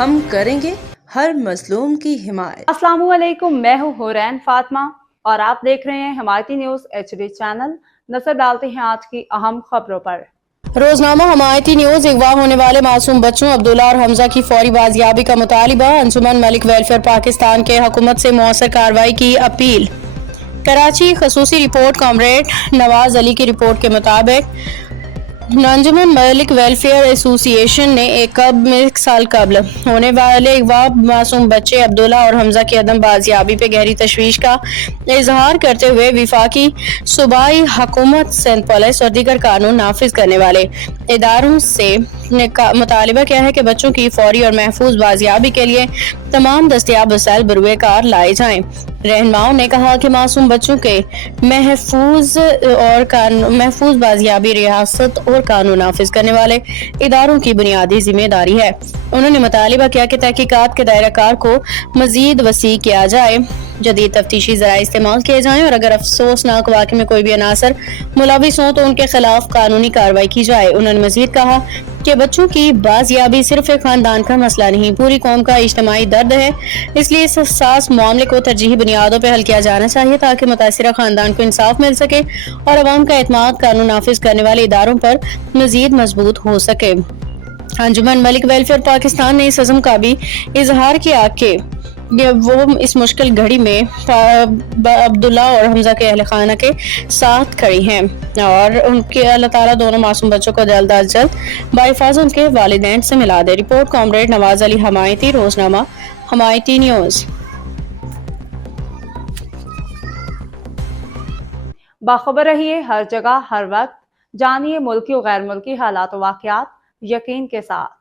ہم کریں گے ہر مظلوم کی حمایت۔ السلام علیکم، میں ہوں حورین فاطمہ اور آپ دیکھ رہے ہیں حمایتی نیوز HD چینل۔ نظر ڈالتے ہیں آج کی اہم خبروں پر۔ روزنامہ حمایتی نیوز۔ اغوا ہونے والے معصوم بچوں عبداللہ اور حمزہ کی فوری بازیابی کا مطالبہ۔ انجمن ملک ویلفیئر پاکستان کے حکومت سے مؤثر کارروائی کی اپیل۔ کراچی۔ خصوصی رپورٹ۔ کامریڈ نواز علی کی رپورٹ کے مطابق انجمن ملک ویلفیئر ایسوسی ایشن نے ایک سال قبل ہونے والے اغوا معصوم بچے عبداللہ اور حمزہ کی عدم بازیابی پہ گہری تشویش کا اظہار کرتے ہوئے وفاقی صوبائی حکومت، سندھ پولیس اور دیگر قانون نافذ کرنے والے اداروں سے مطالبہ کیا ہے کہ بچوں کی فوری اور محفوظ بازیابی کے لیے تمام دستیاب وسائل بروئے کار لائے جائیں۔ رہنماؤں نے کہا کہ معصوم بچوں کے محفوظ بازیابی ریاست اور قانون نافذ کرنے والے اداروں کی بنیادی ذمہ داری ہے۔ انہوں نے مطالبہ کیا کہ تحقیقات کے دائرہ کار کو مزید وسیع کیا جائے، جدید تفتیشی ذرائع استعمال کیے جائیں اور اگر افسوسناک واقعے میں کوئی بھی عناصر ملوث ہوں تو ان کے خلاف قانونی کارروائی کی جائے۔ انہوں نے مزید کہا کہ بچوں کی بازیابی صرف ایک خاندان کا مسئلہ نہیں، پوری قوم کا اجتماعی درد ہے، اس لیے اس حساس معاملے کو ترجیحی بنیادوں پر حل کیا جانا چاہیے تاکہ متاثرہ خاندان کو انصاف مل سکے اور عوام کا اعتماد قانون نافذ کرنے والے اداروں پر مزید مضبوط ہو سکے۔ انجمن ملک ویلفیئر پاکستان نے اس عزم کا بھی اظہار کیا کہ وہ اس مشکل گھڑی میں عبداللہ اور حمزہ کے اہل خانہ کے ساتھ کھڑی ہیں اور ان کے اللہ تعالیٰ دونوں معصوم بچوں کو جلد از جلد بحفاظت ان کے والدین سے ملا دے۔ رپورٹ کامریڈ نواز علی حمایتی، روزنامہ حمایتی نیوز۔ باخبر رہیے ہر جگہ ہر وقت، جانیے ملکی و غیر ملکی حالات و واقعات یقین کے ساتھ۔